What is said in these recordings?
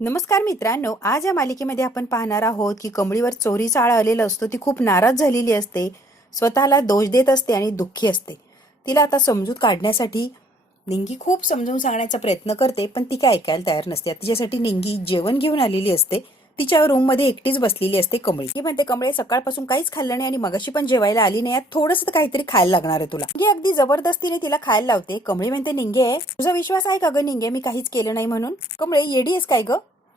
नमस्कार मित्रांनो, आज या मालिकेमध्ये आपण पाहणार आहोत की कमळीवर चोरीचा आळा आलेला असतो. ती खूप नाराज झालेली असते, स्वतःला दोष देत असते आणि दुःखी असते. तिला आता समजूत काढण्यासाठी निंगी खूप समजावून सांगण्याचा प्रयत्न करते, पण ती काय ऐकायला तयार नसते. तिच्यासाठी निंगी जेवण घेऊन आलेली असते. तिच्या रूममध्ये एकटीच बसलेली असते कमळी. ती म्हणते, कमळे सकाळपासून काहीच खाल्लं नाही आणि मगाशी पण जेवायला आली नाही, थोडंसं काहीतरी खायला लागणार आहे तुला. निंगे अगदी जबरदस्तीने तिला खायला लावते. कमळी म्हणते, निंगे तुझा विश्वास आहे का ग निंगे, मी काहीच केलं नाही म्हणून? कमळे, येडी आहेस काय ग?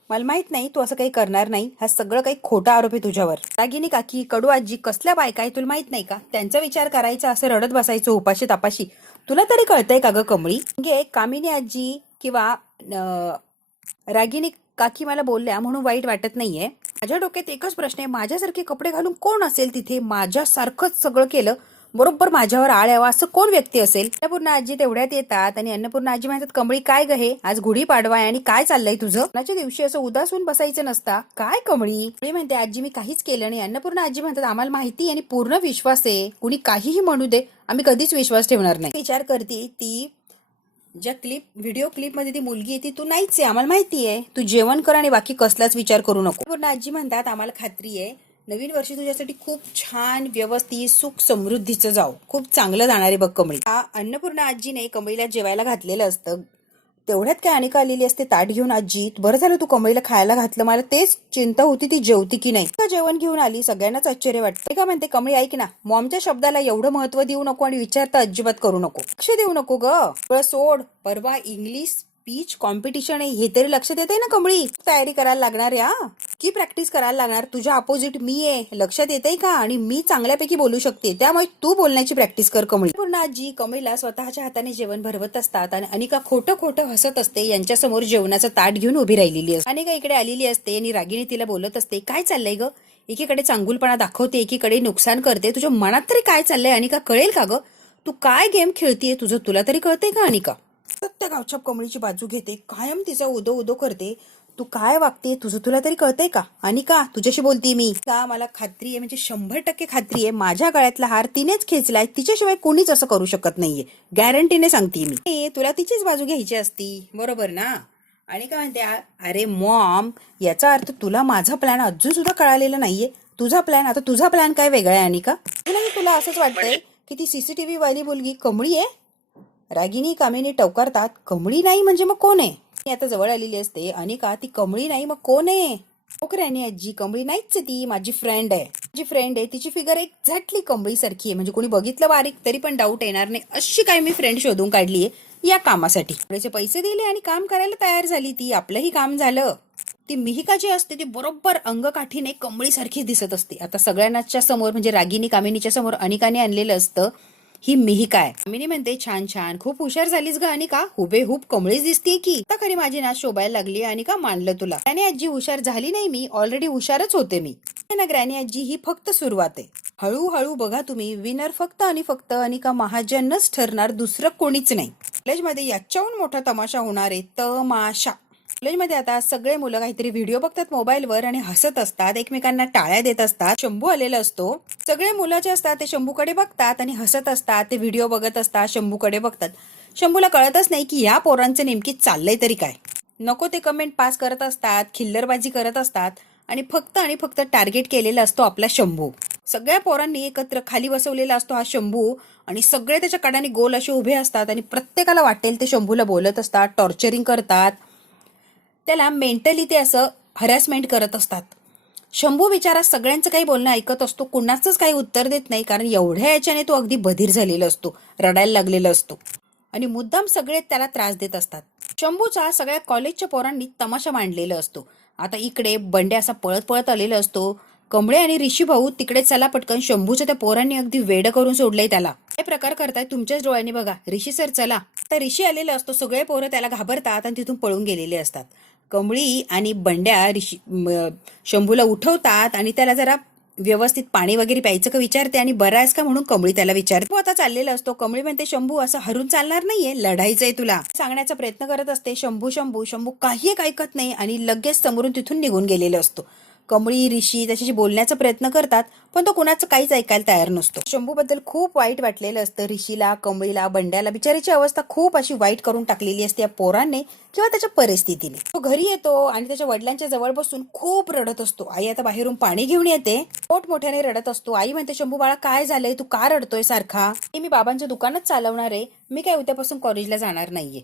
मला माहित नाही तू असं काही करणार नाही. हा सगळं काही खोटा आरोप आहे तुझ्यावर. रागिनी काकी, कडू आजी कसल्या बायका आहे तुला माहित नाही का? त्यांचा विचार करायचा, असं रडत बसायचं उपाशी तापाशी. तुला तरी कळतंय का ग कमळी? म्हणजे कामिनी आजी किंवा रागिनी काकी मला बोलल्या म्हणून वाईट वाटत नाहीये. माझ्या डोक्यात एकच प्रश्न आहे, माझ्यासारखे कपडे घालून कोण असेल तिथे? माझ्यासारखंच सगळं केलं, बरोबर माझ्यावर आळ यावा असं कोण व्यक्ती असेल? अन्नपूर्णा आजी तेवढ्यात येतात आणि अन्नपूर्णा आजी म्हणतात, कमळी काय ग हे, आज गुढीपाडवा आहे आणि काय चाललंय तुझं? लग्नाच्या दिवशी असं उदास होऊन बसायचं नसता काय कमळी? कमळी म्हणते, आजी मी काहीच केलं नाही. अन्नपूर्णा आजी म्हणतात, आम्हाला माहिती आणि पूर्ण विश्वास आहे, कुणी काहीही म्हणू दे, आम्ही कधीच विश्वास ठेवणार नाही. विचार करते ती ज्या व्हिडिओ क्लिप मध्ये ती मुलगी येते, तू नाहीच आहे, आम्हाला माहिती आहे. तू जेवण कर आणि बाकी कसलाच विचार करू नको. पूर्ण आजी म्हणतात, आम्हाला खात्री आहे नवीन वर्षी तुझ्यासाठी खूप छान व्यवस्थित सुख समृद्धीचं जाऊ, खूप चांगलं जाणार आहे बघ कमळी. अन्नपूर्णा आजीने कमळीला जेवायला घातलेलं असतं. तेवढ्यात काय अनिका आलेली असते ताट घेऊन. आजी बरं झालं तू कमळीला खायला घातलं, मला तेच चिंता होती ती जेवती की नाही. जेवण घेऊन आली, सगळ्यांनाच आश्चर्य वाटतं. का म्हणते, कमळी ऐक ना, मॉमच्या शब्दाला एवढं महत्व देऊ नको आणि विचारता अजिबात करू नको, लक्ष देऊ नको ग. सोड, परवा इंग्लिश स्पीच कॉम्पिटिशन आहे, हे तरी लक्षात येते ना कमळी? तयारी करायला लागणार या की प्रॅक्टिस करायला लागणार? तुझ्या अपोजिट मी आहे, लक्षात येते का? आणि मी चांगल्यापैकी बोलू शकते, त्यामुळे तू बोलण्याची प्रॅक्टिस कर कमळी. पूर्ण आजी कमळीला स्वतःच्या हाताने जेवण भरवत असतात आणि अनिका खोटं खोटं हसत असते. यांच्यासमोर जेवणाचं ताट घेऊन उभी राहिलेली असते. अनिका इकडे आलेली असते आणि रागिणी तिला बोलत असते, काय चाललंय ग? एकीकडे चांगुलपणा दाखवते, एकीकडे नुकसान करते. तुझ्या मनात तरी काय चाललंय अनिका, कळेल का ग? तू काय गेम खेळतीये, तुझं तुला तरी कळतंय का अनिका? सत्य गावच्या कमळीची बाजू घेते, कायम तिचा उदो उदो करते. तू काय वागते, तुझं तुला तरी कळतंय का? अनिका, तुझ्याशी बोलते मी का? मला खात्री आहे, म्हणजे 100% खात्री आहे, माझ्या गळ्यातला हार तिनेच खेचलाय, तिच्याशिवाय कोणीच असं करू शकत नाहीये, गॅरंटीने सांगते मी. तुला तिचीच बाजू घ्यायची असती, बरोबर ना? आणि काय म्हणते, अरे मॉम, याचा अर्थ तुला माझा प्लॅन अजून सुद्धा कळालेला नाहीये. तुझा प्लॅन, आता तुझा प्लॅन काय वेगळा आहे अनिका? तुला असंच वाटतंय की ती सीसीटीव्ही वाली मुलगी कमळी आहे? रागिनी कामिनी टवकारतात, कमळी नाही म्हणजे मग कोण आहे? आता जवळ आलेली असते. अनिका, ती कमळी नाही मग कोण आहे? राणी आजी, कमळी नाहीच आहे, ती माझी फ्रेंड आहे. माझी फ्रेंड आहे, तिची फिगर एक्झॅक्टली कमळी सारखी आहे, म्हणजे कोणी बघितलं बारीक तरी पण डाऊट येणार नाही, अशी काय मी फ्रेंड शोधून काढली आहे या कामासाठी. थोडेसे पैसे दिले आणि काम करायला तयार झाली ती, आपलंही काम झालं. ती मिहिका जी असते ती बरोबर अंगकाठीने कमळी सारखी दिसत असते. आता सगळ्यांच्या समोर, म्हणजे रागिनी कामिनीच्या समोर अनिकाने आणलेलं असतं, ही मिहिका आहे. कामिनी म्हणते, छान छान, खूप हुशार झालीस ग अनिका, हुबेहूब कमळीच दिसते की. आता खरी माझी नाच शोभायला लागली अनिका, मानलं तुला. ग्रॅनी आजी, हुशार झाली नाही मी, ऑलरेडी हुशारच होते मी ना ग्रॅनी आजी, ही फक्त सुरुवात आहे. हळूहळू बघा तुम्ही, विनर फक्त आणि फक्त अनिका महाजनच ठरणार, दुसरं कोणीच नाही. कॉलेजमध्ये याच्याहून मोठा तमाशा होणार आहे, तमाशा. कॉलेजमध्ये आता सगळे मुलं काहीतरी व्हिडिओ बघतात मोबाईलवर आणि हसत असतात, एकमेकांना टाळ्या देत असतात. शंभू आलेला असतो, सगळे मुलं जे असतात ते शंभूकडे बघतात आणि हसत असतात, ते व्हिडिओ बघत असतात, शंभूकडे बघतात. शंभूला कळतच नाही की या पोरांचं नेमकी चाललंय तरी काय. नको ते कमेंट पास करत असतात, खिल्लरबाजी करत असतात आणि फक्त टार्गेट केलेला असतो आपला शंभू. सगळ्या पोरांनी एकत्र खाली बसवलेला असतो हा शंभू आणि सगळे त्याच्या कडाने गोल असे उभे असतात आणि प्रत्येकाला वाटेल ते शंभूला बोलत असतात, टॉर्चरिंग करतात, त्याला मेंटली ते असं हरॅसमेंट करत असतात. शंभू बिचारा सगळ्यांचं काही बोलणं ऐकत असतो, कुणाचंच काही उत्तर देत नाही, कारण एवढ्या याच्याने तो अगदी बधीर झालेला असतो, रडायला लागलेला असतो आणि मुद्दाम सगळे त्याला त्रास देत असतात. शंभूचा सगळ्या कॉलेजच्या पोरांनी तमाशा मांडलेला असतो. आता इकडे बंड्या असा पळत पळत आलेला असतो. कमळे आणि ऋषी भाऊ तिकडे चला पटकन, शंभूच्या त्या पोरांनी अगदी वेड करून सोडलंय त्याला. हे प्रकार करताय तुमच्याच डोळ्यांनी बघा, ऋषी सर चला. तर ऋषी आलेला असतो, सगळे पोरं त्याला घाबरतात आणि तिथून पळून गेलेले असतात. कमळी आणि बंड्या शंभूला उठवतात आणि त्याला जरा व्यवस्थित पाणी वगैरे प्यायचं का विचारते आणि बरा आहेस का म्हणून कमळी त्याला विचारते. आता चाललेला असतो, कमळी म्हणते, शंभू असं हरून चालणार नाहीये, लढायचंय तुला, सांगण्याचा प्रयत्न करत असते. शंभू काही एक ऐकत नाही आणि लगेच समोरून तिथून निघून गेलेला असतो. कमळी ऋषी त्याच्याशी बोलण्याचा प्रयत्न करतात, पण तो कुणाचं काहीच ऐकायला तयार नसतो. शंभूबद्दल खूप वाईट वाटलेलं असतं. ऋषीला, कमळीला, बंड्याला बिचारीची अवस्था खूप अशी वाईट करून टाकलेली असते या पोरांनी किंवा त्याच्या परिस्थितीने. तो घरी येतो आणि त्याच्या वडिलांच्या जवळ बसून खूप रडत असतो. आई आता बाहेरून पाणी घेऊन येते, मोठमोठ्याने रडत असतो. आई म्हणते, शंभू बाळा काय झालंय, तू का रडतोय सारखा? मी बाबांचं दुकानच चालवणार आहे, मी काय उद्यापासून कॉलेजला जाणार नाहीये.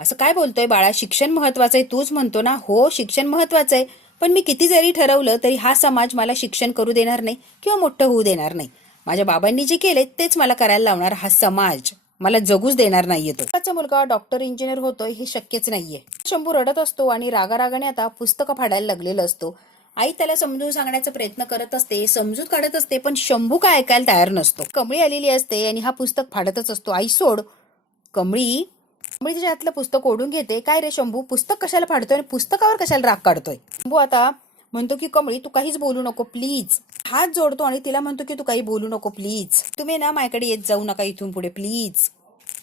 असं काय बोलतोय बाळा, शिक्षण महत्वाचं आहे, तूच म्हणतो ना. हो शिक्षण महत्वाचं आहे, पण मी किती जरी ठरवलं तरी हा समाज मला शिक्षण करू देणार नाही किंवा मोठं होऊ देणार नाही. माझ्या बाबांनी जे केले तेच मला करायला लावणार हा समाज मला जगूच देणार नाहीये. तो मुलगा डॉक्टर इंजिनियर होतोय हे शक्यच नाहीये. शंभू रडत असतो आणि रागारागाने आता पुस्तकं फाडायला लागलेलं असतो. आई त्याला समजून सांगण्याचा प्रयत्न करत असते, समजूत काढत असते, पण शंभू काय ऐकायला तयार नसतो. कमळी आलेली असते आणि हा पुस्तक फाडतच असतो. आई सोड. कमळी तिच्या हातलं पुस्तक ओढून घेते. काय रे शंभू, पुस्तक कशाला फाडतोय आणि पुस्तकावर कशाला राग काढतोय? शंभू आता म्हणतो की कमळी तू काहीच बोलू नको प्लीज. हात जोडतो आणि तिला म्हणतो की तू काही बोलू नको प्लीज. तुम्ही ना माझ्याकडे येत जाऊ नका इथून पुढे प्लीज.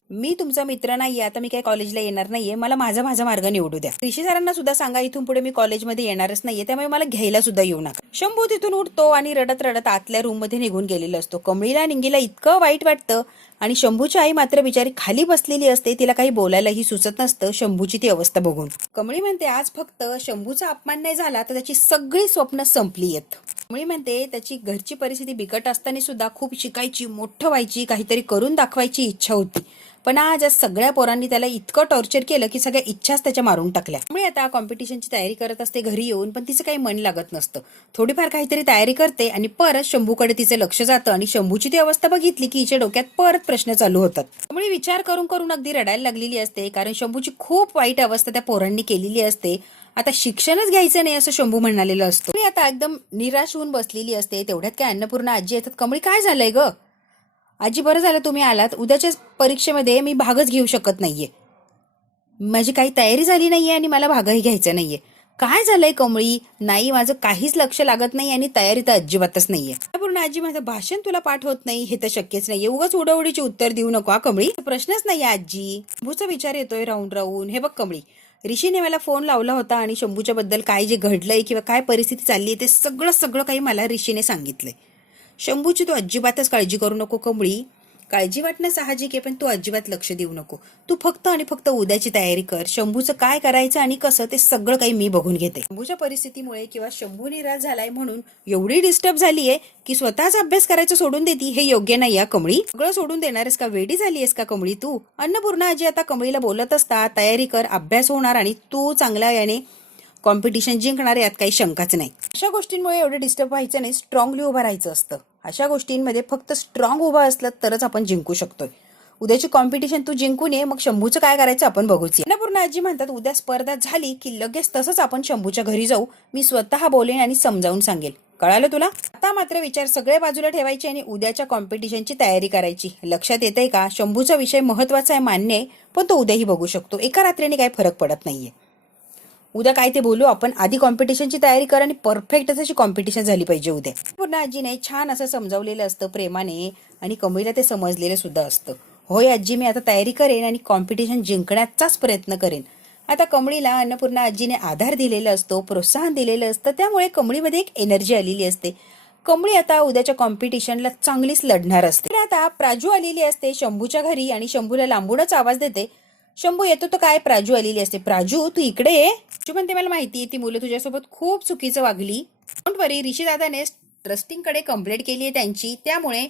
मी तुमचा मित्र नाहीये, आता मी काही कॉलेजला येणार नाहीये, मला माझा मार्ग निवडू द्या. ऋषी सरांना सुद्धा सांगा इथून पुढे मी कॉलेजमध्ये येणारच नाहीये, त्यामुळे मला घ्यायला सुद्धा येऊ नका. शंभू तिथून उठतो आणि रडत रडत आतल्या रूम मध्ये निघून गेलेला असतो. कमळीला निंगीला इतकं वाईट वाटतं आणि शंभूची आई मात्र बिचारी खाली बसलेली असते, तिला काही बोलायलाही सुचत नसतं शंभूची ती अवस्था बघून. कमळी म्हणते आज फक्त शंभूचा अपमान नाही झाला तर त्याची सगळी स्वप्न संपली आहेत. कमळी म्हणते त्याची घरची परिस्थिती बिकट असताना सुद्धा खूप शिकायची, मोठं व्हायची, काहीतरी करून दाखवायची इच्छा होती, पण आज सगळ्या पोरांनी त्याला इतकं टॉर्चर केलं की सगळ्या इच्छाच त्याच्या मारून टाकल्या. त्यामुळे आता कॉम्पिटिशनची तयारी करत असते घरी येऊन, पण तिचं काही मन लागत नसतं. थोडीफार काहीतरी तयारी करते आणि परत शंभूकडे तिचं लक्ष जातं आणि शंभूची ती अवस्था बघितली की हिच्या डोक्यात परत प्रश्न चालू होतात. त्यामुळे विचार करून करून अगदी रडायला लागलेली असते, कारण शंभूची खूप वाईट अवस्था त्या पोरांनी केलेली असते. आता शिक्षणच घ्यायचं नाही असं शंभू म्हणालेलं असतो. आणि आता एकदम निराश होऊन बसलेली असते. तेवढ्यात काय अन्नपूर्णा आजी येतात. कमळी काय झालंय ग? आजी बरं झालं तुम्ही आलात, उद्याच्या परीक्षेमध्ये मी भागच घेऊ शकत नाहीये, माझी काही तयारी झाली नाहीये आणि मला भागही घ्यायचा नाहीये. काय झालंय कमळी? नाही माझं काहीच लक्ष लागत नाही आणि तयारी तर अजिबातच नाहीये. पूर्ण आजी माझं भाषण तुला पाठ होत नाही हे तर शक्यच नाहीये, उगाच उडवडीची उत्तर देऊ नको कमळी, प्रश्नच नाहीये आजी. शंभूचा विचार येतोय राहून राहून. हे बघ कमळी, ऋषीने मला फोन लावला होता आणि शंभूच्या बद्दल काय जे घडलंय किंवा काय परिस्थिती चालली आहे ते सगळं काही मला ऋषीने सांगितलंय. शंभूची तू अजिबातच काळजी करू नको कमळी. काळजी वाटणं साहजिक आहे, पण तू अजिबात लक्ष देऊ नको. तू फक्त आणि फक्त उद्याची तयारी कर. शंभूचं काय करायचं आणि कसं ते सगळं काही मी बघून घेते. शंभूच्या परिस्थितीमुळे किंवा शंभू निराश झालाय म्हणून एवढी डिस्टर्ब झालीये की स्वतःच अभ्यास करायचं सोडून देती, हे योग्य नाही या कमळी. सगळं सोडून देणारेस का? वेडी झालीयस का कमळी तू? अन्नपूर्णा आजी आता कमळीला बोलत असता, तयारी कर, अभ्यास होणार आणि तू चांगल्या याने कॉम्पिटिशन जिंकणार, यात काही शंकाच नाही. अशा गोष्टींमुळे एवढं डिस्टर्ब व्हायचं नाही, स्ट्रॉंगली उभं राहायचं असतं. अशा गोष्टींमध्ये फक्त स्ट्रॉंग उभं असलं तरच आपण जिंकू शकतोय. उद्याची कॉम्पिटिशन तू जिंकून ये, मग शंभूचं काय करायचं आपण बघूच. अन्नपूर्णा आजी म्हणतात उद्या स्पर्धा झाली की लगेच तसंच आपण शंभूच्या घरी जाऊ, मी स्वतः बोलेन आणि समजावून सांगेल. कळालं तुला? आता मात्र विचार सगळे बाजूला ठेवायचे आणि उद्याच्या कॉम्पिटिशनची तयारी करायची. लक्षात येतंय का? शंभूचा विषय महत्वाचा आहे मान्य आहे, पण तो उद्याही बघू शकतो, एका रात्रीने काही फरक पडत नाहीये. उद्या काय ते बोलू आपण, आधी कॉम्पिटिशनची तयारी कर आणि परफेक्ट अशी कॉम्पिटिशन झाली पाहिजे उद्या. पूर्ण आजीने छान असं समजावलेलं असतं प्रेमाने आणि कमळीला ते समजलेलं सुद्धा असतं. होय आजी, मी आता तयारी करेन आणि कॉम्पिटिशन जिंकण्याचाच प्रयत्न करेन. आता कमळीला अन्नपूर्णा आजीने आधार दिलेला असतो, प्रोत्साहन दिलेलं असतं, त्यामुळे कमळीमध्ये एक एनर्जी आलेली असते. कमळी आता उद्याच्या कॉम्पिटिशनला चांगलीच लढणार असते. आता प्राजू आलेली असते शंभूच्या घरी आणि शंभूला लांबूनच आवाज देते. शंभू येतो तर काय, प्राजू आलेली असते. प्राजू तू इकडे ये. प्राजू म्हणते मला माहिती ती मुलं तुझ्यासोबत खूप चुकीचं वागली, डोंट वरी, ऋषी दादाने ट्रस्टिंगकडे कंप्लेंट केली आहे त्यांची, त्यामुळे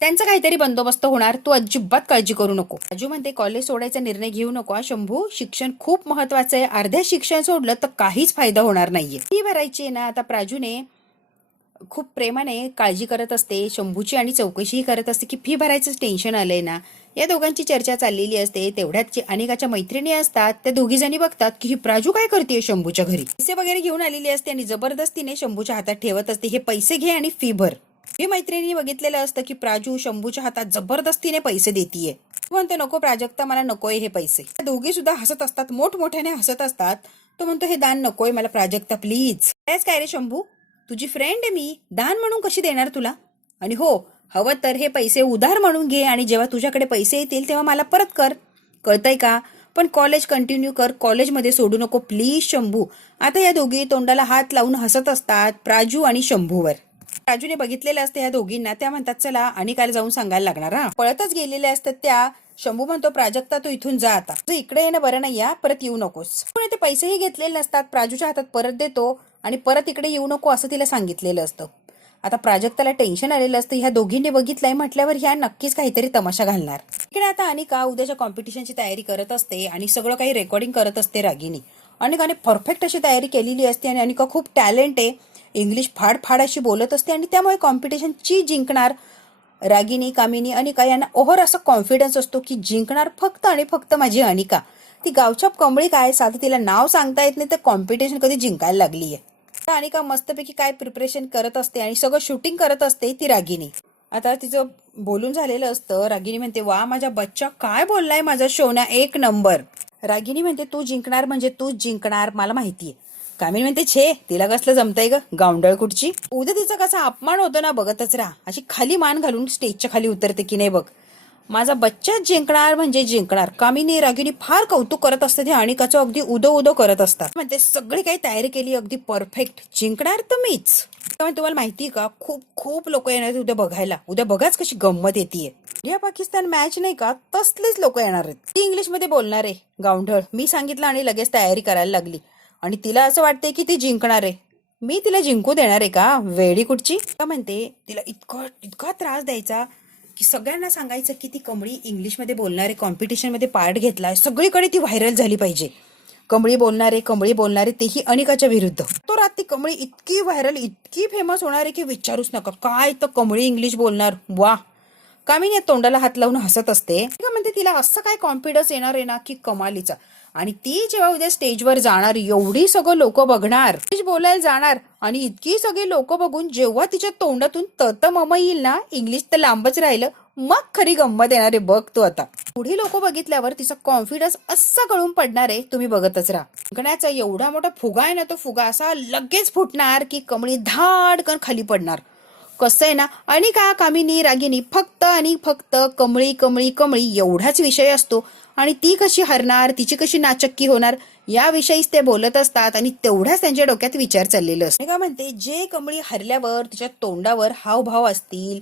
त्यांचा काहीतरी बंदोबस्त होणार, तू अजिबात काळजी करू नको. प्राजू म्हणते कॉलेज सोडायचा निर्णय घेऊ नको शंभू, शिक्षण खूप महत्वाचं आहे, अर्ध्या शिक्षण सोडलं तर काहीच फायदा होणार नाहीये. फी भरायची ना. आता प्राजूने खूप प्रेमाने काळजी करत असते शंभूची आणि चौकशीही करत असते की फी भरायचं टेन्शन आलंय ना. या दोघांची चर्चा चाललेली असते. तेवढ्यात अनेकाच्या मैत्रिणी असतात, त्या दोघी जणी बघतात की ही प्राजू काय करते शंभूच्या घरी. पैसे वगैरे घेऊन आलेली असते आणि जबरदस्तीने शंभूच्या हातात ठेवत असते, हे पैसे घे आणि फी भर. हे मैत्रिणी बघितलेलं असतं की प्राजू शंभूच्या हातात जबरदस्तीने पैसे देतीये. म्हणतो नको प्राजक्ता, मला नकोय हे पैसे. दोघी सुद्धा हसत असतात, मोठमोठ्याने हसत असतात. तो म्हणतो हे दान नकोय मला प्राजक्ता प्लीज. काय रे शंभू, तुझी फ्रेंड आहे मी, दान म्हणून कशी देणार तुला? आणि हो, हवं तर हे पैसे उधार म्हणून घे आणि जेव्हा तुझ्याकडे पैसे येतील तेव्हा मला परत कर. कळतंय का? पण कॉलेज कंटिन्यू कर, कॉलेजमध्ये सोडू नको प्लीज शंभू. आता या दोघी तोंडाला हात लावून हसत असतात प्राजू आणि शंभूवर. राजूने बघितलेलं असतं या दोघींना. त्या म्हणतात चला अनिकाला जाऊन सांगायला लागणार. हा पळतच गेलेल्या असतात त्या. शंभू म्हणतो प्राजक्ता तू इथून जा, आता तू इकडे येणं बरं नाही, या परत येऊ नकोस. पण ते पैसेही घेतलेले नसतात, प्राजूच्या हातात परत देतो आणि परत इकडे येऊ नको असं तिला सांगितलेलं असतं. आता प्राजक्ताला टेन्शन आलेलं असतं, ह्या दोघींनी बघितलंय म्हटल्यावर ह्या नक्कीच काहीतरी तमाशा घालणार. इकडे आता अनिका उद्याच्या कॉम्पिटिशनची तयारी करत असते आणि सगळं काही रेकॉर्डिंग करत असते रागिनी. अनिकाने परफेक्ट अशी तयारी केलेली असते आणि अनिका खूप टॅलेंट आहे, इंग्लिश फाड फाड अशी बोलत असते आणि त्यामुळे कॉम्पिटिशनची जिंकणार. रागिनी, कामिनी, अनिका यांना ओव्हर असा कॉन्फिडन्स असतो की जिंकणार फक्त आणि फक्त माझी अनिका. ती गावच्या कमळी काय, साधं तिला नाव सांगता येत नाही तर कॉम्पिटिशन कधी जिंकायला लागली आहे. अनिका मस्तपैकी काय प्रिपरेशन करत असते आणि सगळं शूटिंग करत असते ती रागिनी. आता तिचं बोलून झालेलं असतं. रागिनी म्हणते वा माझा बच्चा काय बोललाय, माझा शोना एक नंबर. रागिनी म्हणते तू जिंकणार म्हणजे तूच जिंकणार मला माहितीये. कामिनी म्हणते छे तिला कसलं जमतंय ग गावंडळ कुठची. उद्या तिचा कसा अपमान होतो ना बघतच राहा. अशी खाली मान घालून स्टेजच्या खाली उतरते की नाही बघ. माझा बच्चा जिंकणार म्हणजे जिंकणार. कामिनी रागिनी फार कौतुक करत असते ते अनिकाचं, अगदी उदो उदो करत असतात. म्हणते सगळी काही तयारी केली अगदी परफेक्ट, जिंकणार तर मीच. तुम्हाला माहितीये का खूप खूप लोक येणार उद्या बघायला. उद्या बघाच कशी गंमत येते. इंडिया पाकिस्तान मॅच नाही का तसलेच लोक येणार आहेत. ती इंग्लिश मध्ये बोलणार आहे गावंढळ. मी सांगितलं आणि लगेच तयारी करायला लागली आणि तिला असं वाटतंय की ती जिंकणार आहे. मी तिला जिंकू देणार आहे का वेडी कुठची. म्हणते तिला इतका त्रास द्यायचा की सगळ्यांना सांगायचं की ती कमळी इंग्लिशमध्ये बोलणारे कॉम्पिटिशन मध्ये पार्ट घेतलाय, सगळीकडे ती व्हायरल झाली पाहिजे. कमळी बोलणारे तेही अनिकाच्या विरुद्ध. तो रात ती कमळी इतकी व्हायरल इतकी फेमस होणार आहे की विचारूच नका. काय तर कमळी इंग्लिश बोलणार, वा. कामिनी तोंडाला हात लावून हसत असते. म्हणते तिला असं काय कॉन्फिडन्स येणार आहे ना की कमालीचा. आणि ती जेव्हा उद्या स्टेजवर जाणार एवढी सगळं लोक बघणार, बोलायला जाणार आणि इतकी सगळी लोक बघून जेव्हा तिच्या तोंडातून तत मम येईल ना, इंग्लिश तर लांबच राहिलं, मग खरी गंमत येणार आहे बघ तू आता. पुढे लोक बघितल्यावर तिचा कॉन्फिडन्स असा गळून पडणार आहे, तुम्ही बघतच राहा. जिंकण्याचा एवढा मोठा फुगा आहे ना, तो फुगा असा लगेच फुटणार की कमळी धाडकन खाली पडणार. कसं आहे ना, अनिका, कामिनी, रागिनी फक्त आणि फक्त कमळी कमळी कमळी एवढाच विषय असतो आणि ती कशी हरणार, तिची कशी नाचक्की होणार याविषयीच ते बोलत असतात आणि तेवढाच त्यांच्या डोक्यात विचार चाललेलं असतो. का म्हणते जे कमळी हरल्यावर तिच्या तोंडावर हावभाव असतील,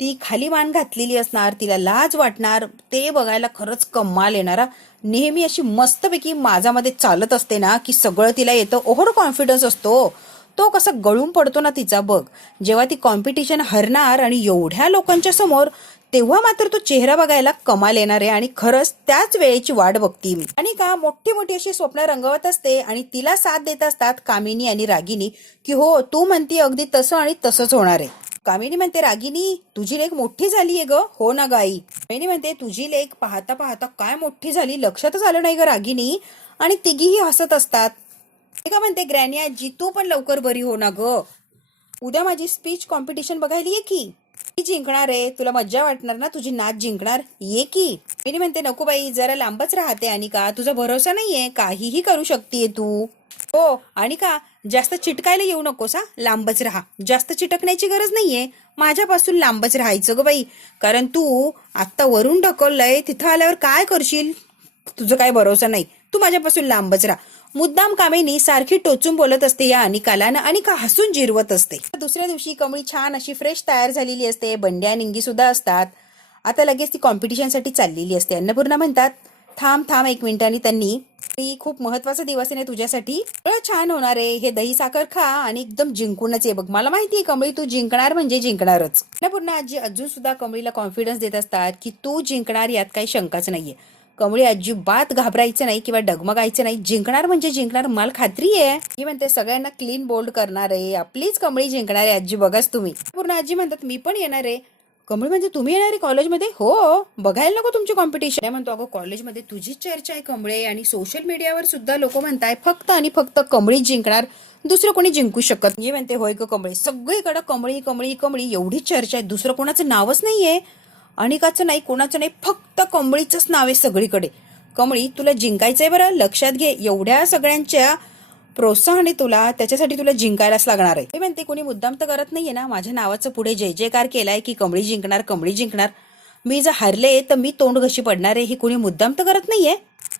ती खाली मान घातलेली असणार, तिला लाज वाटणार, ते बघायला खरंच कमाल येणारा. नेहमी अशी मस्तपैकी माझ्यामध्ये चालत असते ना की सगळं तिला येतं, ओव्हर कॉन्फिडन्स असतो, तो कसा गळून पडतो ना तिचा बघ. जेव्हा ती कॉम्पिटिशन हरणार आणि एवढ्या लोकांच्या समोर, तेव्हा मात्र तो चेहरा बघायला कमाल येणार आहे आणि खरंच त्याच वेळेची वाट बघती मी. आणि का मोठी मोठी अशी स्वप्न रंगवत असते आणि तिला साथ देत असतात कामिनी आणि रागिनी की हो तू म्हणती अगदी तसं आणि तसंच होणार आहे. कामिनी म्हणते रागिनी तुझी लेक मोठी झालीये ग. हो ना गाई. कामिनी म्हणते तुझी लेक पाहता पाहता काय मोठी झाली लक्षातच आलं नाही ग रागिनी. आणि तिघीही हसत असतात. का म्हणते ग्रॅनी आजी तू पण लवकर बरी हो ना ग. उद्या माझी स्पीच कॉम्पिटिशन बघायला ये की. जिंकणार आहे, तुला मज्जा वाटणार ना, तुझी नाच जिंकणार, ये की. मी म्हणते नको बाई जरा लांबच राहते आणि का तुझा भरोसा नाहीये, काहीही करू शकतेय तू. हो आणि का जास्त चिटकायला येऊ नकोस हा, लांबच राहा. जास्त चिटकण्याची गरज नाहीये, माझ्यापासून लांबच राहायचं ग बाई. कारण तू आता वरून ढकललंय, तिथं आल्यावर काय करशील तुझं काय भरोसा नाही. तू माझ्यापासून लांबच राहा. मुद्दाम कामिनी सारखी टोचून बोलत असते या अनिकाला ना, अनिका हसून जिरवत असते. दुसऱ्या दिवशी कमळी छान अशी फ्रेश तयार झालेली असते, बंड्या निंगी सुद्धा असतात. आता लगेच ती कॉम्पिटिशनसाठी चाललेली असते. अन्नपूर्णा म्हणतात थांब एक मिनिटांनी त्यांनी, खूप महत्वाचा दिवस आहे तुझ्यासाठी, छान होणार आहे, हे दही साखर खा आणि एकदम जिंकूनच ये बघ. मला माहितीये कमळी तू जिंकणार म्हणजे जिंकणारच. अन्नपूर्णा आजी अजून सुद्धा कमळीला कॉन्फिडन्स देत असतात की तू जिंकणार यात काही शंकाच नाहीये. कमळी अजिबात घाबरायचं नाही किंवा डगमगायचं नाही, जिंकणार म्हणजे जिंकणार, मला खात्री आहे. ही म्हणते सगळ्यांना क्लीन बोल्ड करणार आहे, आपलीच कमळी जिंकणार आहे आजी बघाच तुम्ही. पूर्ण आजी म्हणतात मी पण येणार आहे. कमळी म्हणजे तुम्ही येणार आहे कॉलेजमध्ये. हो बघायला नको तुमची कॉम्पिटिशन. म्हणतो अगं कॉलेजमध्ये तुझीच चर्चा आहे कमळे आणि सोशल मीडियावर सुद्धा लोक म्हणताय फक्त आणि फक्त कमळी जिंकणार, दुसरं कोणी जिंकू शकत नाही. म्हणते होय ग कमळे, सगळीकडे कमळी कमळी कमळी एवढी चर्चा आहे, दुसरं कोणाचं नावच नाहीये, अनिकाचं नाही, कोणाचं नाही, फक्त कमळीचंच नाव आहे सगळीकडे. कमळी तुला जिंकायचंय बरं, लक्षात घे. एवढ्या सगळ्यांच्या प्रोत्साहन आहे तुला, त्याच्यासाठी तुला जिंकायलाच लागणार आहे. मी म्हणते कोणी मुद्दाम तर करत नाहीये ना, माझ्या नावाचं पुढे जय जयकार केलाय की कमळी जिंकणार कमळी जिंकणार. मी जर हरले तर मी तोंड घशी पडणार आहे, ही कोणी मुद्दाम तर करत नाहीये.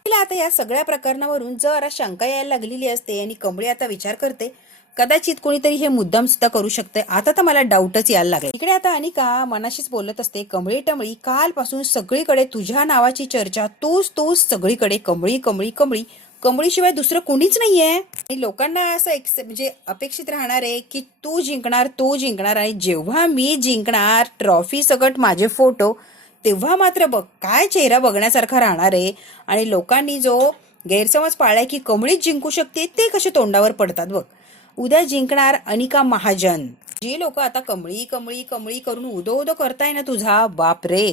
तिला आता या सगळ्या प्रकरणावरून जरा शंका यायला लागलेली असते आणि कमळी आता विचार करते कदाचित कोणीतरी हे मुद्दाम सुद्धा करू शकते. आता तर मला डाऊटच यायला लागेल. इकडे आता अनिका मनाशीच बोलत असते, कमळी टमळी कालपासून सगळीकडे तुझ्या नावाची चर्चा, तूच तूच सगळीकडे कमळी कमळी कमळी, कमळीशिवाय दुसरं कोणीच नाहीये. आणि लोकांना असं म्हणजे अपेक्षित राहणार आहे की तू जिंकणार आणि जेव्हा मी जिंकणार ट्रॉफी सकट माझे फोटो, तेव्हा मात्र बघ काय चेहरा बघण्यासारखा राहणार आहे. आणि लोकांनी जो गैरसमज पाळलाय की कमळीच जिंकू शकते ते कसे तोंडावर पडतात बघ. उद्या जिंकणार अनिका महाजन. जी लोक आता कमळी कमळी कमळी करून उदो करताय ना तुझा, बापरे,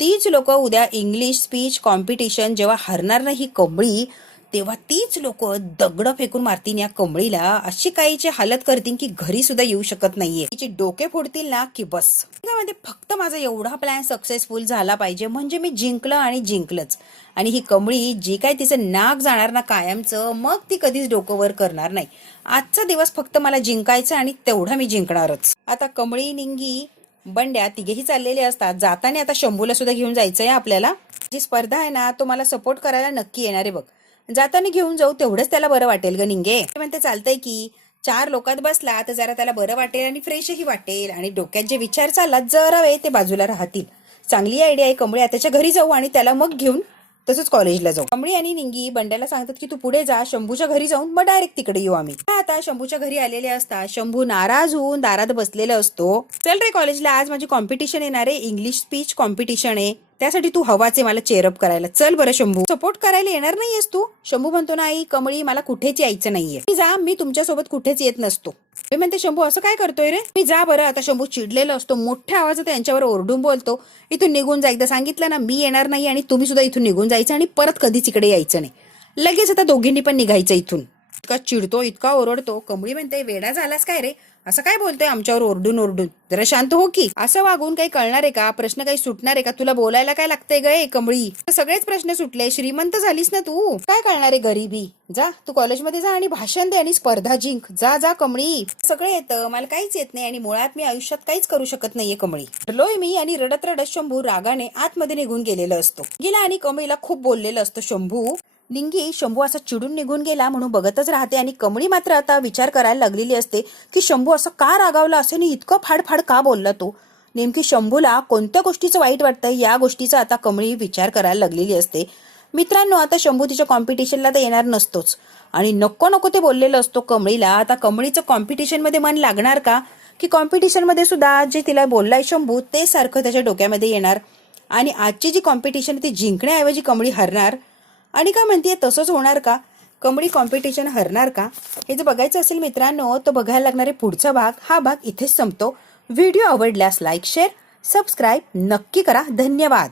तीच लोक उद्या इंग्लिश स्पीच कॉम्पिटिशन जेव्हा हरणार नाही कमळी, तेव्हा तीच लोक दगड फेकून मारतील या कमळीला, अशी काहीची हालत करतील की घरी सुद्धा येऊ शकत नाहीये. तिचे डोके फोडतील ना की बस. त्यामध्ये फक्त माझा एवढा प्लॅन सक्सेसफुल झाला पाहिजे म्हणजे मी जिंकलं आणि जिंकलंच. आणि ही कमळी जी काय तिचं नाक जाणार ना कायमचं, मग ती कधीच डोकं वर करणार नाही. आजचा दिवस फक्त मला जिंकायचं आणि तेवढा मी जिंकणारच. आता कमळी, निंगी, बंड्या तिघेही चाललेले असतात. जाताना आता शंभूला सुद्धा घेऊन जायचंय आपल्याला. जी स्पर्धा आहे ना तो मला सपोर्ट करायला नक्की येणार आहे बघ. जाताना घेऊन जाऊ, तेवढंच त्याला बरं वाटेल ग निंगे. म्हणते चालतंय की 4 लोकात बसला तर जरा त्याला बरं वाटेल आणि फ्रेशही वाटेल आणि डोक्यात जे विचार चालला जरा वेळ ते बाजूला राहतील. चांगली आयडिया आहे कमळी. त्याच्या घरी जाऊ आणि त्याला मग घेऊन तसंच कॉलेजला जाऊ. कमळी आणि निंगी बंड्याला सांगतात की तू पुढे जा, शंभूच्या घरी जाऊन मग डायरेक्ट तिकडे येऊ आम्ही. आता शंभूच्या घरी आलेले असतात. शंभू नाराज होऊन दारात बसलेला असतो. चल रे कॉलेजला, आज माझी कॉम्पिटिशन येणार आहे, इंग्लिश स्पीच कॉम्पिटिशन आहे, त्यासाठी तू हवाच आहे मला चेअरअप करायला. चल बरं शंभू. सपोर्ट करायला येणार नाहीयेस तू? शंभू म्हणतो नाही कमळी, मला कुठेच यायचं नाहीये. जा, मी तुमच्यासोबत कुठेच येत नसतो. मी म्हणते शंभू असं काय करतोय रे? मी जा बरं. आता शंभू चिडलेला असतो, मोठ्या आवाजात त्यांच्यावर ओरडून बोलतो, इथून निघून जा. एकदा सांगितलं ना मी येणार नाही आणि तुम्ही सुद्धा इथून निघून जायचं आणि परत कधीच इकडे यायचं नाही. लगेच आता दोघींनी पण निघायचं इथून. इतका चिडतो, इतका ओरडतो. कमळी म्हणते वेडा झालास काय रे, असं काय बोलतोय आमच्यावर ओरडून ओरडून, जरा शांत हो की. असं वागून काही कळणार आहे का? प्रश्न काही सुटणार आहे का? तुला बोलायला काय लागतंय गे कमळी? सगळेच प्रश्न सुटले, श्रीमंत झालीस ना तू, काय कळणार आहे गरिबी. जा तू कॉलेजमध्ये जा आणि भाषण दे आणि स्पर्धा जिंक. जा जा कमळी. सगळं येतं, मला काहीच येत नाही आणि मुळात मी आयुष्यात काहीच करू शकत नाहीये कमळी. रडलोय मी. आणि रडत रडत शंभू रागाने आतमध्ये निघून गेलेला असतो. गेला आणि कमळीला खूप बोललेलं असतं शंभू. निंगी शंभू असा चिडून निघून गेला म्हणून बघतच राहते आणि कमळी मात्र आता विचार करायला लागलेली असते की शंभू असं का रागावला असेल आणि इतकं फाडफाड का बोलला तो. नेमकी शंभूला कोणत्या गोष्टीचं वाईट वाटतं या गोष्टीचा आता कमळी विचार करायला लागलेली असते. मित्रांनो, आता शंभू तिच्या कॉम्पिटिशनला तर येणार नसतोच आणि नको नको ते बोललेलं असतो कमळीला. आता कमळीचं कॉम्पिटिशन मध्ये मन लागणार का, की कॉम्पिटिशन मध्ये सुद्धा जे तिला बोललाय शंभू ते सारखं त्याच्या डोक्यामध्ये येणार आणि आजची जी कॉम्पिटिशन ती जिंकण्याऐवजी कमळी हरणार. आणि का म्हणते तसंच होणार का? कमळी कॉम्पिटिशन हरणार का? हे जर बघायचं असेल मित्रांनो तर बघायला लागणारे पुढचा भाग. हा भाग इथेच संपतो. व्हिडिओ आवडल्यास लाईक, शेअर, सबस्क्राईब नक्की करा. धन्यवाद.